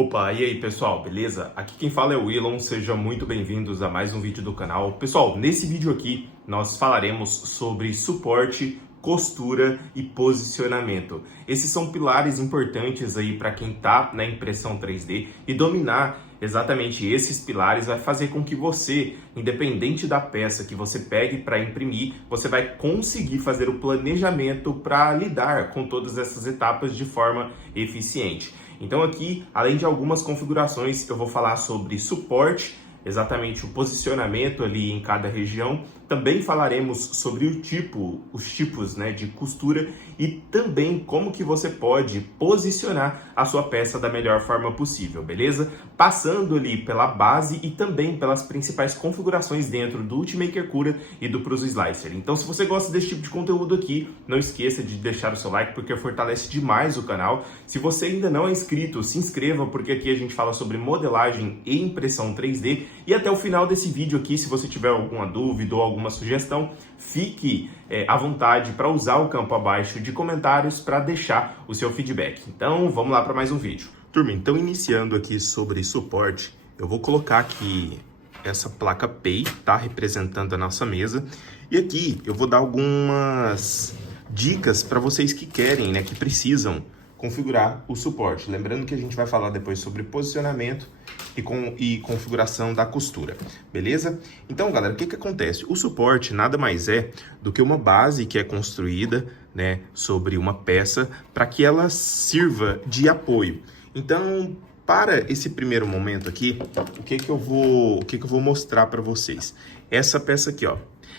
Opa, e aí pessoal, beleza? Aqui quem fala é o Willon, sejam muito bem-vindos a mais um vídeo do canal. Pessoal, nesse vídeo aqui nós falaremos sobre suporte, costura e posicionamento. Esses são pilares importantes aí para quem tá na impressão 3D e dominar exatamente esses pilares vai fazer com que você, independente da peça que você pegue para imprimir, você vai conseguir fazer o planejamento para lidar com todas essas etapas de forma eficiente. Então aqui, além de algumas configurações, eu vou falar sobre suporte, exatamente o posicionamento ali em cada região. Também falaremos sobre os tipos, né, de costura e também como que você pode posicionar a sua peça da melhor forma possível, beleza? Passando ali pela base e também pelas principais configurações dentro do Ultimaker Cura e do Prusa Slicer. Então, se você gosta desse tipo de conteúdo aqui, não esqueça de deixar o seu like porque fortalece demais o canal. Se você ainda não é inscrito, se inscreva porque aqui a gente fala sobre modelagem e impressão 3D. E até o final desse vídeo aqui, se você tiver alguma dúvida ou alguma sugestão, fique à vontade para usar o campo abaixo de comentários para deixar o seu feedback. Então, vamos lá para mais um vídeo. Turma, então iniciando aqui sobre suporte, eu vou colocar aqui essa placa PEI, tá? Representando a nossa mesa. E aqui eu vou dar algumas dicas para vocês que querem, né, que precisam configurar o suporte. Lembrando que a gente vai falar depois sobre posicionamento e configuração da costura, beleza? Então, galera, o que acontece? O suporte nada mais é do que uma base que é construída, né, sobre uma peça para que ela sirva de apoio. Então, para esse primeiro momento aqui, o que eu vou mostrar para vocês? Essa peça aqui, ó.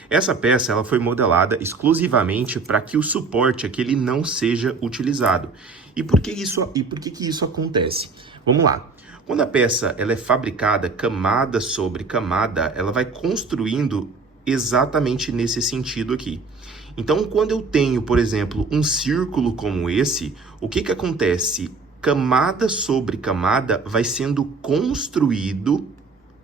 Essa peça ela foi modelada exclusivamente para que o suporte aqui ele não seja utilizado. E por que isso acontece? Vamos lá. Quando a peça ela é fabricada camada sobre camada, ela vai construindo exatamente nesse sentido aqui. Então, quando eu tenho, por exemplo, um círculo como esse, o que acontece? Camada sobre camada vai sendo construído,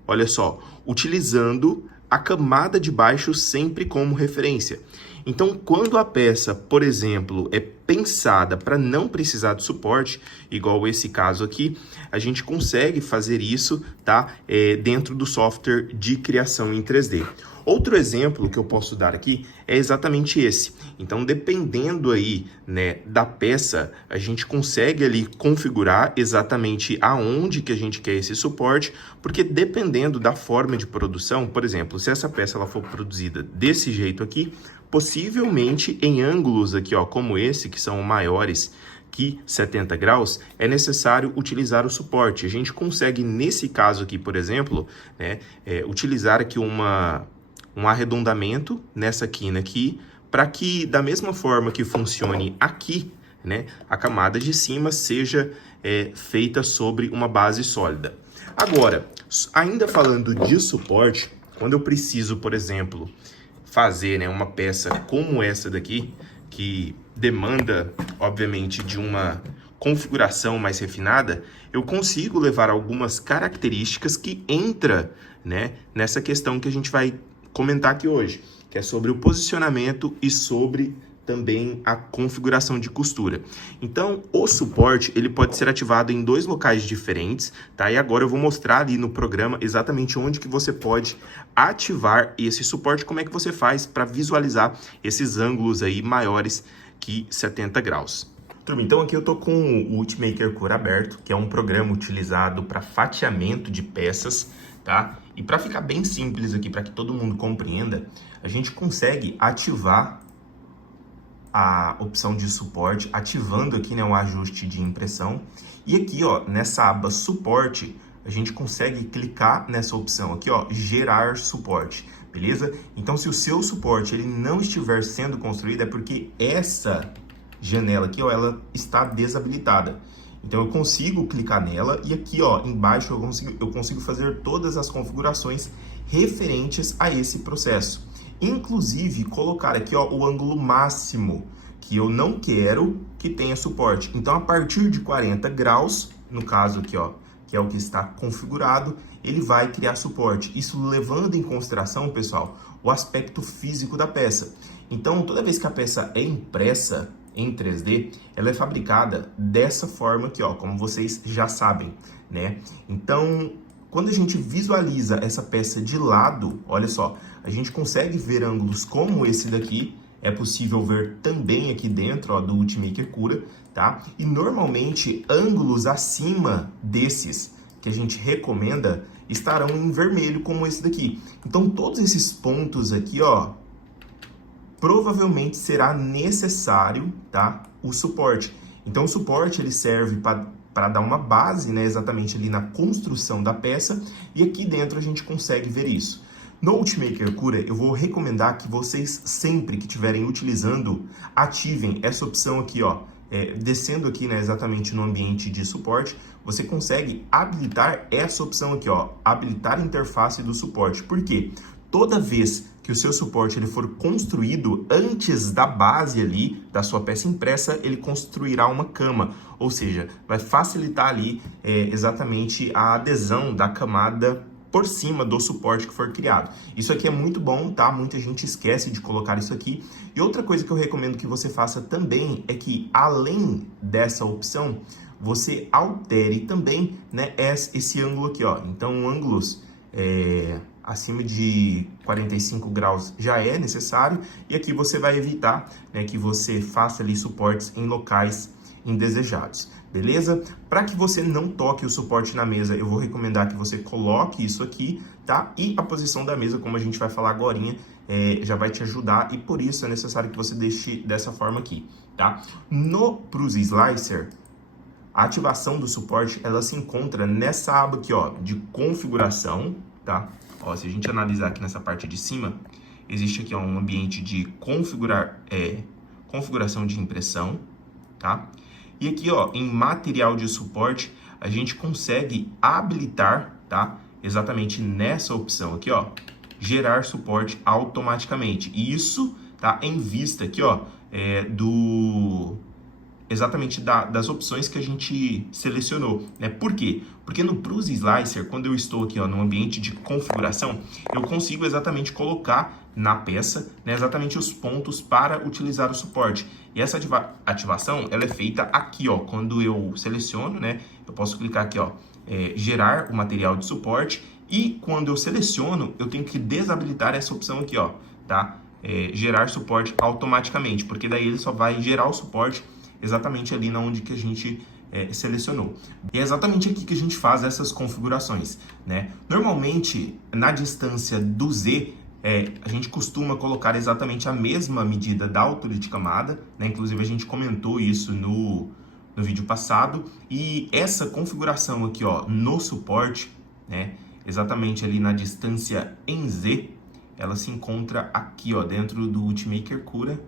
olha só, utilizando a camada de baixo sempre como referência. Então, quando a peça, por exemplo, é pensada para não precisar de suporte, igual esse caso aqui, a gente consegue fazer isso, tá? Dentro do software de criação em 3D. Outro exemplo que eu posso dar aqui é exatamente esse. Então, dependendo aí, né, da peça, a gente consegue ali configurar exatamente aonde que a gente quer esse suporte, porque dependendo da forma de produção, por exemplo, se essa peça ela for produzida desse jeito aqui, possivelmente em ângulos aqui, ó, como esse, que são maiores que 70 graus, é necessário utilizar o suporte. A gente consegue, nesse caso aqui, por exemplo, né, utilizar aqui um arredondamento nessa quina aqui, para que, da mesma forma que funcione aqui, né, a camada de cima seja feita sobre uma base sólida. Agora, ainda falando de suporte, quando eu preciso, por exemplo, fazer, né, uma peça como essa daqui, que demanda, obviamente, de uma configuração mais refinada, eu consigo levar algumas características que entram, né, nessa questão que a gente vai comentar aqui hoje, que é sobre o posicionamento e sobre também a configuração de costura. Então, o suporte, ele pode ser ativado em dois locais diferentes, tá? E agora eu vou mostrar ali no programa exatamente onde que você pode ativar esse suporte, como é que você faz para visualizar esses ângulos aí maiores que 70 graus. Turma, então aqui eu tô com o Ultimaker Cura aberto, que é um programa utilizado para fatiamento de peças, tá? E para ficar bem simples aqui, para que todo mundo compreenda, a gente consegue ativar a opção de suporte, ativando aqui, né, o ajuste de impressão. E aqui, ó, nessa aba suporte, a gente consegue clicar nessa opção aqui, ó, gerar suporte, beleza? Então, se o seu suporte ele não estiver sendo construído, é porque essa janela aqui, ó, ela está desabilitada. Então, eu consigo clicar nela e aqui, ó, embaixo eu consigo fazer todas as configurações referentes a esse processo. Inclusive, colocar aqui, ó, o ângulo máximo, que eu não quero que tenha suporte. Então, a partir de 40 graus, no caso aqui, ó, que é o que está configurado, ele vai criar suporte. Isso levando em consideração, pessoal, o aspecto físico da peça. Então, toda vez que a peça é impressa, em 3D, ela é fabricada dessa forma aqui, ó, como vocês já sabem, né? Então, quando a gente visualiza essa peça de lado, olha só, a gente consegue ver ângulos como esse daqui, é possível ver também aqui dentro, ó, do Ultimaker Cura, tá? E normalmente ângulos acima desses que a gente recomenda estarão em vermelho, como esse daqui. Então, todos esses pontos aqui, ó, provavelmente será necessário, tá, o suporte. Então, o suporte ele serve para dar uma base, né, exatamente ali na construção da peça, e aqui dentro a gente consegue ver isso. No Ultimaker Cura, eu vou recomendar que vocês, sempre que estiverem utilizando, ativem essa opção aqui, ó, descendo aqui, né, exatamente no ambiente de suporte, você consegue habilitar essa opção aqui, ó, habilitar a interface do suporte. Por quê? Toda vez que o seu suporte ele for construído, antes da base ali, da sua peça impressa, ele construirá uma cama, ou seja, vai facilitar ali exatamente a adesão da camada por cima do suporte que for criado. Isso aqui é muito bom, tá? Muita gente esquece de colocar isso aqui. E outra coisa que eu recomendo que você faça também é que, além dessa opção, você altere também, né, esse ângulo aqui, ó. Então, ângulos acima de 45 graus já é necessário, e aqui você vai evitar, né, que você faça ali suportes em locais indesejados. Beleza? Para que você não toque o suporte na mesa, eu vou recomendar que você coloque isso aqui, tá? E a posição da mesa, como a gente vai falar agorinha, já vai te ajudar, e por isso é necessário que você deixe dessa forma aqui, tá? No Prusa Slicer, a ativação do suporte, ela se encontra nessa aba aqui, ó, de configuração, tá? Ó, se a gente analisar aqui nessa parte de cima, existe aqui, ó, um ambiente de configuração de impressão, tá? E aqui, ó, em material de suporte, a gente consegue habilitar, tá? Exatamente nessa opção aqui, ó, gerar suporte automaticamente. E isso, tá, em vista aqui, ó, exatamente das opções que a gente selecionou, né? Por quê? Porque no Prusa Slicer, quando eu estou aqui, ó, no ambiente de configuração, eu consigo exatamente colocar na peça, né, exatamente os pontos para utilizar o suporte. E essa ativação, ela é feita aqui, ó, quando eu seleciono, né, eu posso clicar aqui, ó, gerar o material de suporte, e quando eu seleciono, eu tenho que desabilitar essa opção aqui, ó, tá? Gerar suporte automaticamente, porque daí ele só vai gerar o suporte exatamente ali na onde que a gente selecionou. E é exatamente aqui que a gente faz essas configurações, né? Normalmente, na distância do Z, a gente costuma colocar exatamente a mesma medida da altura de camada, né? Inclusive, a gente comentou isso no vídeo passado. E essa configuração aqui, ó, no suporte, né? Exatamente ali na distância em Z, ela se encontra aqui, ó, dentro do Ultimaker Cura,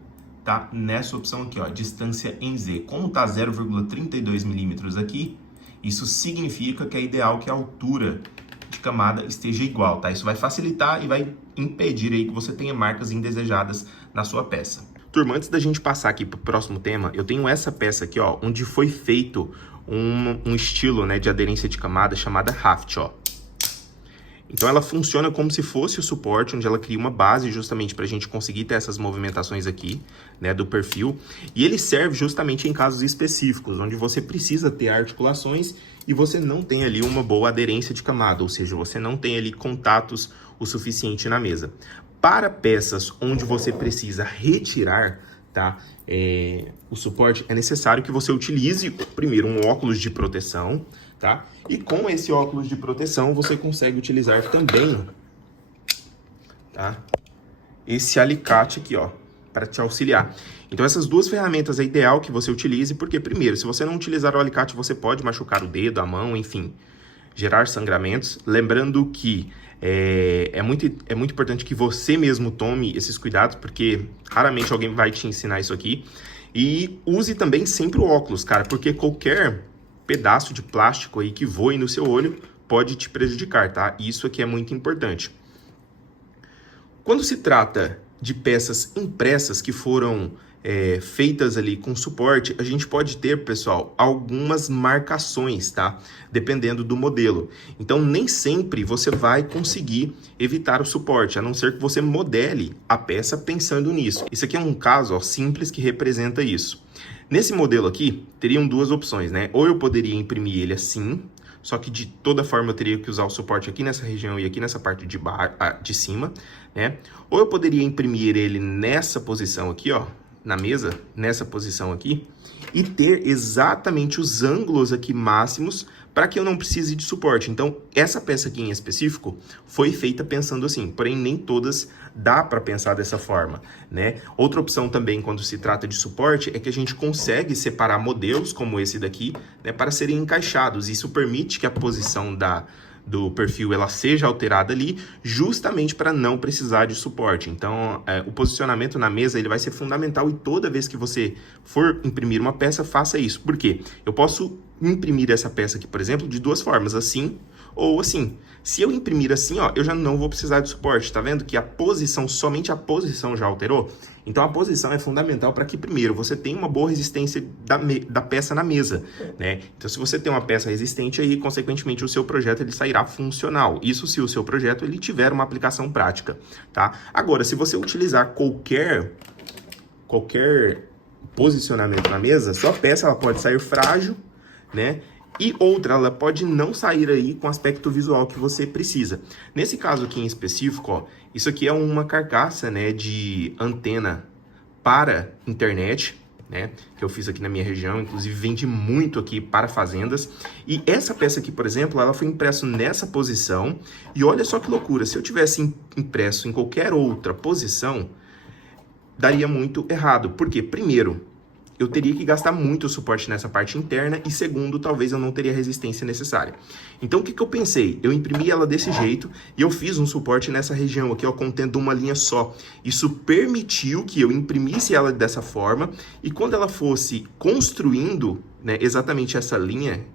tá? Nessa opção aqui, ó, distância em Z. Como tá 0,32 milímetros aqui, isso significa que é ideal que a altura de camada esteja igual, tá? Isso vai facilitar e vai impedir aí que você tenha marcas indesejadas na sua peça. Turma, antes da gente passar aqui para o próximo tema, eu tenho essa peça aqui, ó, onde foi feito um estilo, né, de aderência de camada chamada Raft, ó. Então ela funciona como se fosse o suporte, onde ela cria uma base justamente para a gente conseguir ter essas movimentações aqui, né, do perfil. E ele serve justamente em casos específicos, onde você precisa ter articulações e você não tem ali uma boa aderência de camada, ou seja, você não tem ali contatos o suficiente na mesa. Para peças onde você precisa retirar, tá, o suporte, é necessário que você utilize primeiro um óculos de proteção, tá? E com esse óculos de proteção você consegue utilizar também, tá, esse alicate aqui, ó, para te auxiliar. Então essas duas ferramentas é ideal que você utilize, porque primeiro, se você não utilizar o alicate, você pode machucar o dedo, a mão, enfim, gerar sangramentos. Lembrando que é muito importante que você mesmo tome esses cuidados, porque raramente alguém vai te ensinar isso aqui. E use também sempre o óculos, cara, porque qualquer pedaço de plástico aí que voe no seu olho pode te prejudicar, tá? Isso aqui é muito importante. Quando se trata de peças impressas que foram feitas ali com suporte, a gente pode ter, pessoal, algumas marcações, tá? Dependendo do modelo. Então, nem sempre você vai conseguir evitar o suporte, a não ser que você modele a peça pensando nisso. Isso aqui é um caso, ó, simples que representa isso. Nesse modelo aqui, teriam duas opções, né? Ou eu poderia imprimir ele assim, só que de toda forma eu teria que usar o suporte aqui nessa região e aqui nessa parte de cima, né? Ou eu poderia imprimir ele nessa posição aqui, ó, na mesa, nessa posição aqui, e ter exatamente os ângulos aqui máximos para que eu não precise de suporte. Então, essa peça aqui em específico foi feita pensando assim, porém nem todas dá para pensar dessa forma, né? Outra opção também, quando se trata de suporte, é que a gente consegue separar modelos como esse daqui, né, para serem encaixados. Isso permite que a posição do perfil ela seja alterada ali, justamente para não precisar de suporte. Então, o posicionamento na mesa ele vai ser fundamental e toda vez que você for imprimir uma peça, faça isso. Por quê? Eu posso imprimir essa peça aqui, por exemplo, de duas formas, assim ou assim. Se eu imprimir assim, ó, eu já não vou precisar de suporte. Tá vendo que a posição, somente a posição já alterou? Então, a posição é fundamental para que, primeiro, você tenha uma boa resistência da peça na mesa, né? Então, se você tem uma peça resistente, aí, consequentemente, o seu projeto ele sairá funcional. Isso se o seu projeto ele tiver uma aplicação prática, tá? Agora, se você utilizar qualquer posicionamento na mesa, sua peça ela pode sair frágil, né? E outra, ela pode não sair aí com o aspecto visual que você precisa. Nesse caso aqui em específico, ó, isso aqui é uma carcaça, né, de antena para internet, né, que eu fiz aqui na minha região, inclusive vende muito aqui para fazendas. E essa peça aqui, por exemplo, ela foi impressa nessa posição. E olha só que loucura, se eu tivesse impresso em qualquer outra posição, daria muito errado. Por quê? Primeiro, eu teria que gastar muito suporte nessa parte interna e segundo, talvez eu não teria a resistência necessária. Então, o que eu pensei? Eu imprimi ela desse jeito e eu fiz um suporte nessa região aqui, ó, contendo uma linha só. Isso permitiu que eu imprimisse ela dessa forma e quando ela fosse construindo, né, exatamente essa linha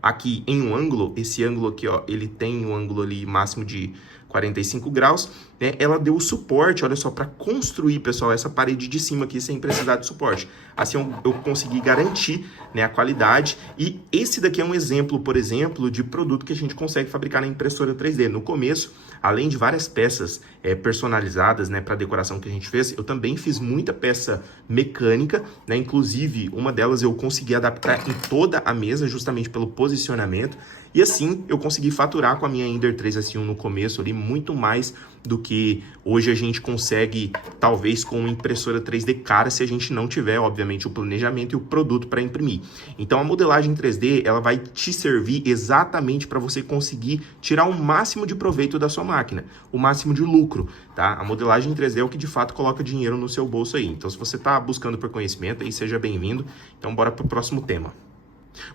aqui em um ângulo, esse ângulo aqui, ó, ele tem um ângulo ali máximo de 45 graus, né? Ela deu o suporte, olha só, para construir, pessoal, essa parede de cima aqui sem precisar de suporte. Assim eu consegui garantir, né, a qualidade. E esse daqui é um exemplo, por exemplo, de produto que a gente consegue fabricar na impressora 3D. No começo, além de várias peças personalizadas, né, para decoração que a gente fez, eu também fiz muita peça mecânica, né? Inclusive, uma delas eu consegui adaptar em toda a mesa, justamente pelo posicionamento. E assim, eu consegui faturar com a minha Ender 3S1 no começo ali, muito mais do que hoje a gente consegue, talvez, com uma impressora 3D cara, se a gente não tiver, obviamente, o planejamento e o produto para imprimir. Então, a modelagem 3D, ela vai te servir exatamente para você conseguir tirar o máximo de proveito da sua máquina, o máximo de lucro, tá? A modelagem 3D é o que, de fato, coloca dinheiro no seu bolso aí. Então, se você está buscando por conhecimento, aí seja bem-vindo. Então, bora para o próximo tema.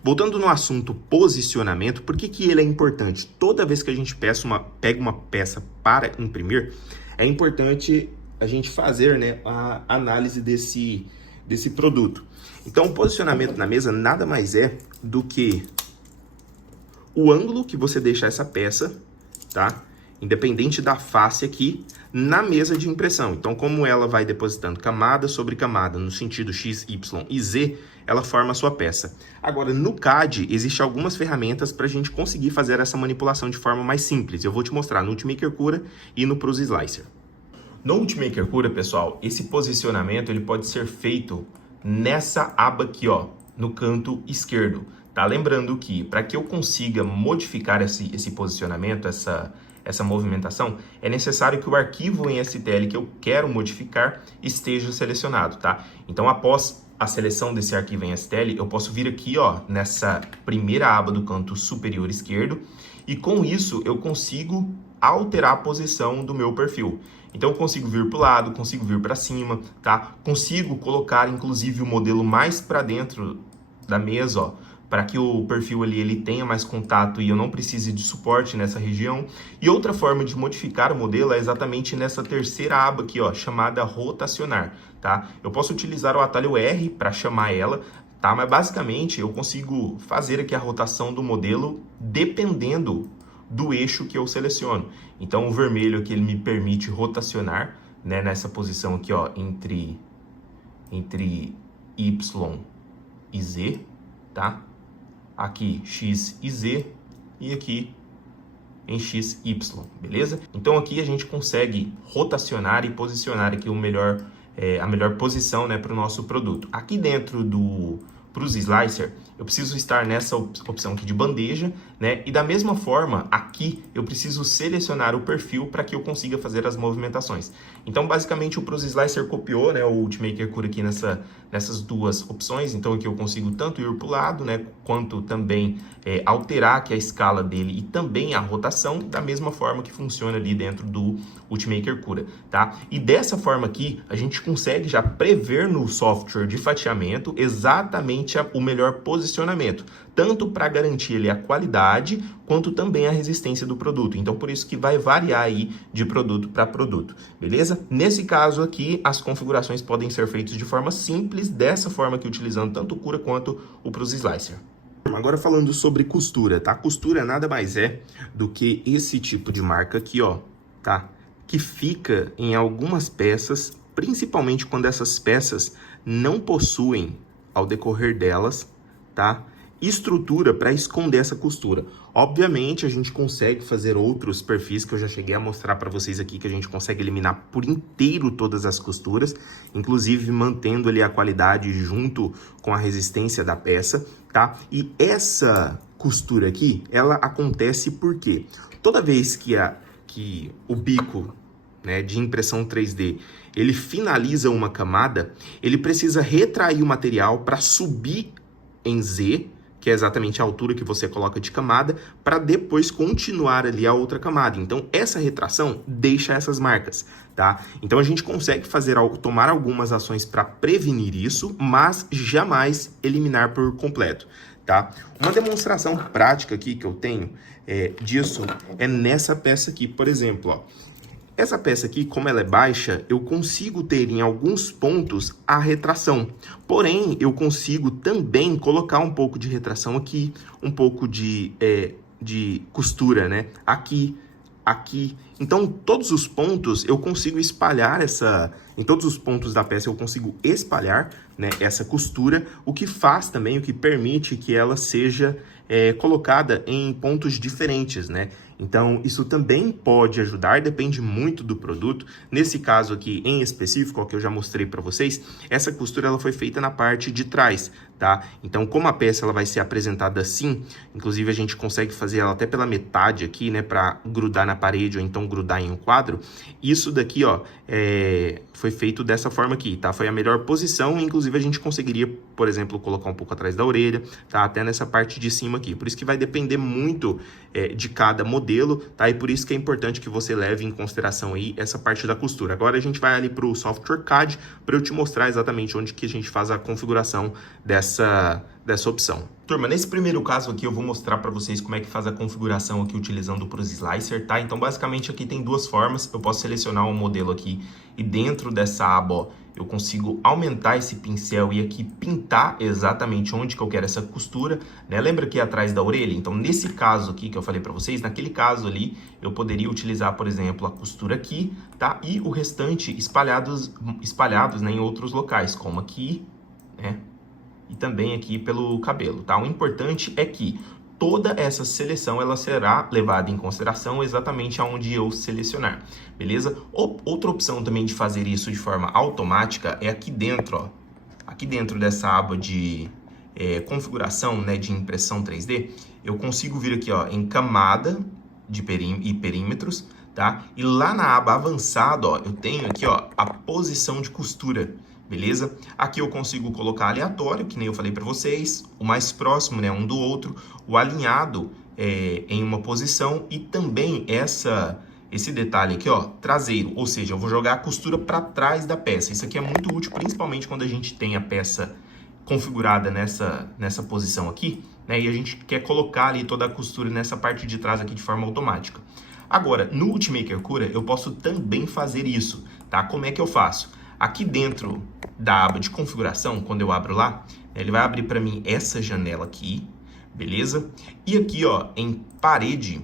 Voltando no assunto posicionamento, por que ele é importante? Toda vez que a gente pega uma peça para imprimir, é importante a gente fazer, né, a análise desse produto. Então, o posicionamento na mesa nada mais é do que o ângulo que você deixa essa peça, tá? Independente da face aqui, na mesa de impressão. Então, como ela vai depositando camada sobre camada no sentido X, Y e Z, ela forma a sua peça. Agora, no CAD, existem algumas ferramentas para a gente conseguir fazer essa manipulação de forma mais simples. Eu vou te mostrar no Ultimaker Cura e no Prusa Slicer. No Ultimaker Cura, pessoal, esse posicionamento ele pode ser feito nessa aba aqui, ó, no canto esquerdo. Tá? Lembrando que, para que eu consiga modificar esse posicionamento, essa movimentação, é necessário que o arquivo em STL que eu quero modificar esteja selecionado, tá? Então, após a seleção desse arquivo em STL, eu posso vir aqui, ó, nessa primeira aba do canto superior esquerdo, e com isso eu consigo alterar a posição do meu perfil. Então, eu consigo vir para o lado, consigo vir para cima, tá? Consigo colocar, inclusive, o modelo mais para dentro da mesa, ó, para que o perfil ali ele tenha mais contato e eu não precise de suporte nessa região. E outra forma de modificar o modelo é exatamente nessa terceira aba aqui, ó, chamada rotacionar, tá? Eu posso utilizar o atalho R para chamar ela, tá? Mas basicamente eu consigo fazer aqui a rotação do modelo dependendo do eixo que eu seleciono. Então o vermelho aqui ele me permite rotacionar, né, nessa posição aqui, ó, entre entre Y e Z, tá? Aqui X e Z e aqui em XY, beleza? Então aqui a gente consegue rotacionar e posicionar aqui a melhor posição, né, para o nosso produto. Aqui dentro do Prus Slicer, eu preciso estar nessa opção aqui de bandeja, né? E da mesma forma, aqui eu preciso selecionar o perfil para que eu consiga fazer as movimentações. Então, basicamente, o Prus Slicer copiou, né, o Ultimaker Cura aqui nessas duas opções. Então, aqui eu consigo tanto ir para o lado, né, quanto também alterar aqui a escala dele e também a rotação, da mesma forma que funciona ali dentro do Ultimaker Cura, tá? E dessa forma aqui, a gente consegue já prever no software de fatiamento exatamente o melhor posicionamento, tanto para garantir ali a qualidade, quanto também a resistência do produto. Então, por isso que vai variar aí de produto para produto, beleza? Nesse caso aqui, as configurações podem ser feitas de forma simples, dessa forma aqui, utilizando tanto o Cura quanto o Prus Slicer. Agora falando sobre costura, tá? Costura nada mais é do que esse tipo de marca aqui, ó, tá? Que fica em algumas peças, principalmente quando essas peças não possuem, ao decorrer delas, tá, estrutura para esconder essa costura. Obviamente, a gente consegue fazer outros perfis que eu já cheguei a mostrar para vocês aqui, que a gente consegue eliminar por inteiro todas as costuras, inclusive mantendo ali a qualidade junto com a resistência da peça, tá? E essa costura aqui, ela acontece porque toda vez que o bico, né, de impressão 3D, ele finaliza uma camada, ele precisa retrair o material para subir em Z, que é exatamente a altura que você coloca de camada, para depois continuar ali a outra camada. Então, essa retração deixa essas marcas, tá? Então, a gente consegue tomar algumas ações para prevenir isso, mas jamais eliminar por completo, tá? Uma demonstração prática aqui que eu tenho disso é nessa peça aqui, por exemplo, ó. Essa peça aqui, como ela é baixa, eu consigo ter em alguns pontos a retração. Porém, eu consigo também colocar um pouco de retração aqui, um pouco de costura, né? Aqui. Então, todos os pontos eu consigo espalhar em todos os pontos da peça eu consigo espalhar, né, essa costura, o que faz também, o que permite que ela seja colocada em pontos diferentes, né? Então, isso também pode ajudar, depende muito do produto. Nesse caso aqui, em específico, ó, que eu já mostrei para vocês, essa costura ela foi feita na parte de trás, tá? Então, como a peça ela vai ser apresentada assim, inclusive a gente consegue fazer ela até pela metade aqui, né, para grudar na parede ou então grudar em um quadro. Isso daqui, ó, foi feito dessa forma aqui, tá? Foi a melhor posição, inclusive a gente conseguiria, por exemplo, colocar um pouco atrás da orelha, tá? Até nessa parte de cima aqui. Por isso que vai depender muito de cada modelo, tá? E por isso que é importante que você leve em consideração aí essa parte da costura. Agora a gente vai ali para o software CAD para eu te mostrar exatamente onde que a gente faz a configuração dessa opção. Turma, nesse primeiro caso aqui eu vou mostrar para vocês como é que faz a configuração aqui utilizando o Prus Slicer, tá? Então basicamente aqui tem duas formas, eu posso selecionar um modelo aqui e dentro dessa aba, ó, eu consigo aumentar esse pincel e aqui pintar exatamente onde que eu quero essa costura, né? Lembra que é atrás da orelha? Então, nesse caso aqui que eu falei para vocês, naquele caso ali, eu poderia utilizar, por exemplo, a costura aqui, tá? E o restante espalhados, né, em outros locais, como aqui, né? E também aqui pelo cabelo, tá? O importante é que toda essa seleção ela será levada em consideração exatamente aonde eu selecionar, beleza? Outra opção também de fazer isso de forma automática é aqui dentro, ó. Aqui dentro dessa aba de configuração, né, de impressão 3D, eu consigo vir aqui, ó, em camada e perímetros, tá? E lá na aba avançado, ó, eu tenho aqui, ó, a posição de costura. Beleza? Aqui eu consigo colocar aleatório, que nem eu falei para vocês, o mais próximo, né, um do outro, o alinhado em uma posição e também esse detalhe aqui, ó, traseiro, ou seja, eu vou jogar a costura para trás da peça. Isso aqui é muito útil, principalmente quando a gente tem a peça configurada nessa posição aqui, né, e a gente quer colocar ali toda a costura nessa parte de trás aqui de forma automática. Agora, no Ultimaker Cura, eu posso também fazer isso, tá? Como é que eu faço? Aqui dentro da aba de configuração, quando eu abro lá, ele vai abrir para mim essa janela aqui, beleza? E aqui, ó, em parede,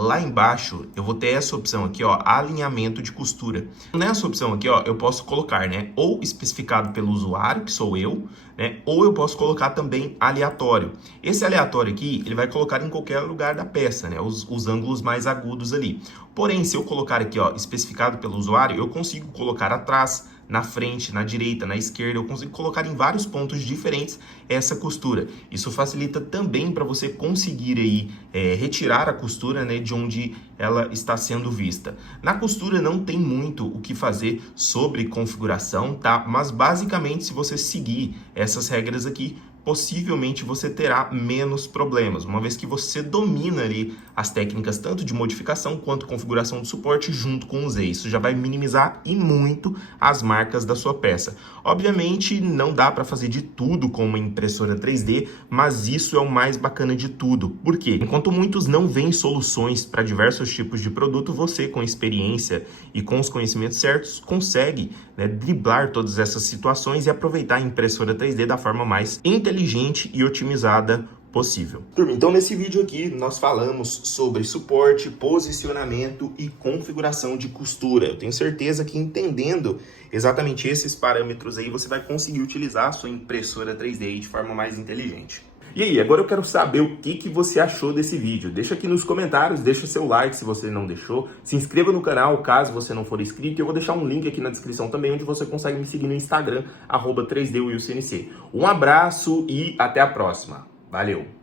lá embaixo, eu vou ter essa opção aqui, ó, alinhamento de costura. Nessa opção aqui, ó, eu posso colocar, né, ou especificado pelo usuário, que sou eu, né, ou eu posso colocar também aleatório. Esse aleatório aqui, ele vai colocar em qualquer lugar da peça, né, os ângulos mais agudos ali. Porém, se eu colocar aqui, ó, especificado pelo usuário, eu consigo colocar atrás, na frente, na direita, na esquerda, eu consigo colocar em vários pontos diferentes essa costura. Isso facilita também para você conseguir aí retirar a costura, né, de onde ela está sendo vista. Na costura não tem muito o que fazer sobre configuração, tá? Mas basicamente, se você seguir essas regras aqui, possivelmente você terá menos problemas, uma vez que você domina ali as técnicas tanto de modificação quanto configuração do suporte junto com o Z. Isso já vai minimizar e muito as marcas da sua peça. Obviamente não dá para fazer de tudo com uma impressora 3D, mas isso é o mais bacana de tudo. Por quê? Enquanto muitos não veem soluções para diversos tipos de produto, você com experiência e com os conhecimentos certos consegue, né, driblar todas essas situações e aproveitar a impressora 3D da forma mais inteligente e otimizada possível. Turma, então nesse vídeo aqui nós falamos sobre suporte, posicionamento e configuração de costura. Eu tenho certeza que entendendo exatamente esses parâmetros aí, você vai conseguir utilizar a sua impressora 3D de forma mais inteligente. E aí, agora eu quero saber o que você achou desse vídeo. Deixa aqui nos comentários, deixa seu like se você não deixou, se inscreva no canal caso você não for inscrito, e eu vou deixar um link aqui na descrição também, onde você consegue me seguir no Instagram, @3dwilcnc. Um abraço e até a próxima. Valeu!